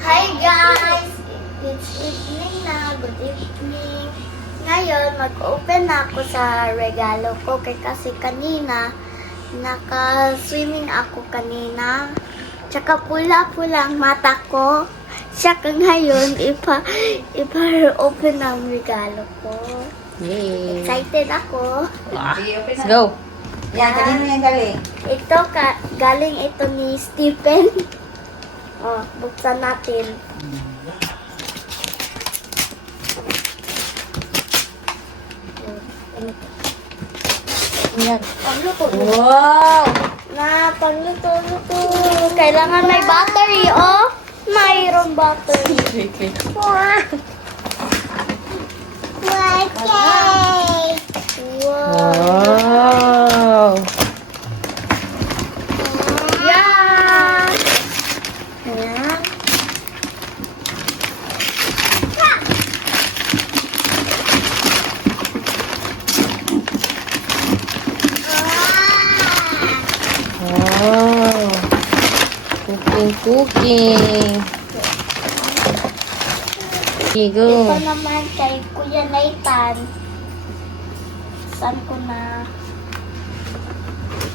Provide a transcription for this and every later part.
Hi guys! It's evening na. Good evening. Ngayon, mag-open na ako sa regalo ko kasi kanina, naka-swimming ako kanina. Tsaka pula-pula ang mata ko. Tsaka ngayon, ipa-open na ang regalo ko. Yay! Excited ako. Let's go! Yan, kanino yan galing? Ito, galing ito ni Stephen. Oh, buksan natin. Yan. Pangluto. Wow! Na, pangluto-luto. Kailangan may battery, oh. Mayroong battery. Wow! Wow! Yan! Ayan. Wow! Cooking! Here you go. Ito naman kay Kuya Nathan. Saan ko na?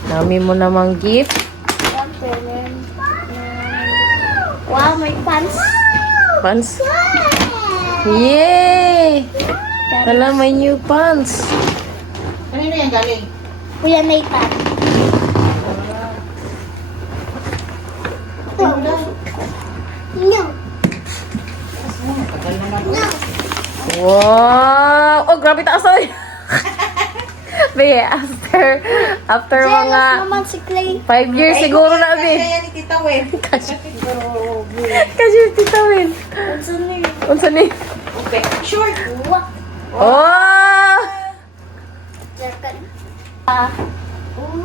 Dami mo namang gift. Siyempre, wow, may pants. Pants. Yay! Hala, may new pants. Kanino yan galing? Kuya Nathan. No. Tagal naman. Wow! Oh, grabe taas ay! Be, after Jealous mga naman si Clay. 5 years siguro na, Kaya be. yan ni Tita Wen. Kasi tita Win. What's the name? Unsa ni? Okay, short. What? Oh!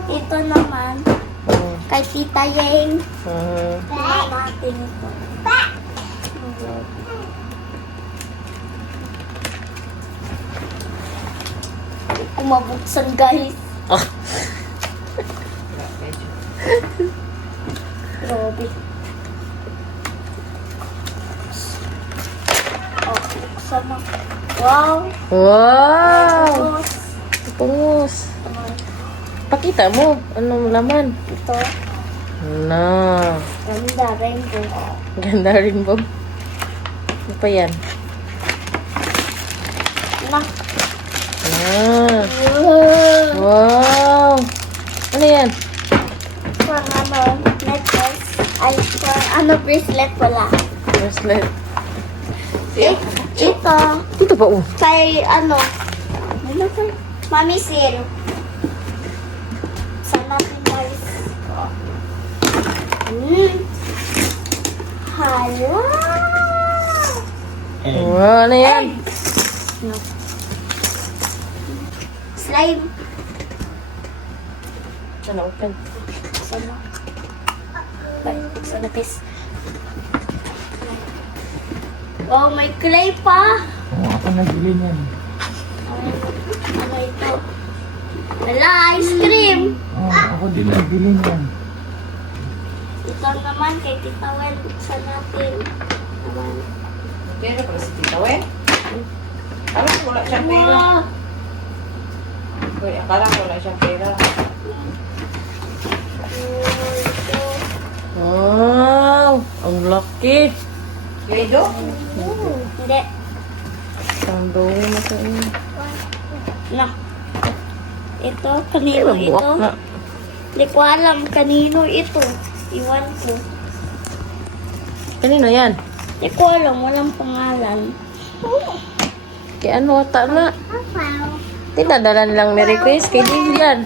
Ito naman kay Tita Yeng. Tingnan natin ito. Hindi ko mabuksan, guys. Grabe. Oh, buksan mo. Wow. Wow! Tapos, Pungos. Pakita mo. Anong laman? ito. Na. Ganda, rainbow. Ganda rin, Bob. Ano pa yan? Na. Ah. Wow. Wow! Ano yan? Pang ano, necklace. Ay, pang ano, bracelet wala. Bracelet. Ito, Ito pa, oh. kay ano, Mami Sil. Saan natin, guys? Hala! Wow, ano yan? No. Slime. Ano, open. Sama. Buksan natin. Wow, may clay pa. Ako nagbili niyan. Ano ito? Wala, ice cream. Ako din nagbili niyan. Ito naman kay Tita Wen. Buksan natin. Naman. Pero pala si Tita Wen? Alam ko wala siyang pera. Wow. Uy, akala ko wala siyang pera. Ito. Wow! Ang laki! Yoido? Hindi. Sando mo sa inyo. No. Ito, kanino Ay, ito? mabuak na. Hindi ko alam kanino ito. Iwan ko. Kanino yan? Hindi ko alam, walang pangalan. Kaya ano, ata na. Tinadala nilang may request kay Dave yan.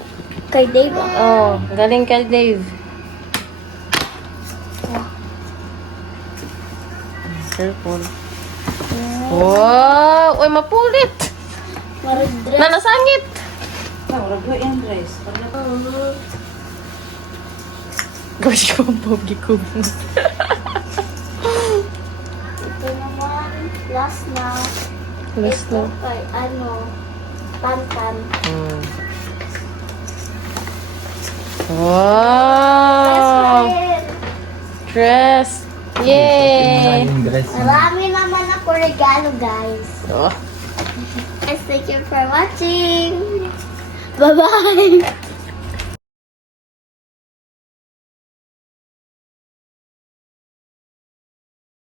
Kay Dave. Oh, galing kay Dave. Cellphone. Wow! Uy, mapulit! Maridres. Nanasangit! Wala ko yung dress. Gosh, yung pogi ko. Ito naman, last na. Last Ito na. kay ano, Tantan. Wow! Yes, Dress! Yay! Marami naman ako regalo, guys. Oh. Guys, thank you for watching. Bye-bye!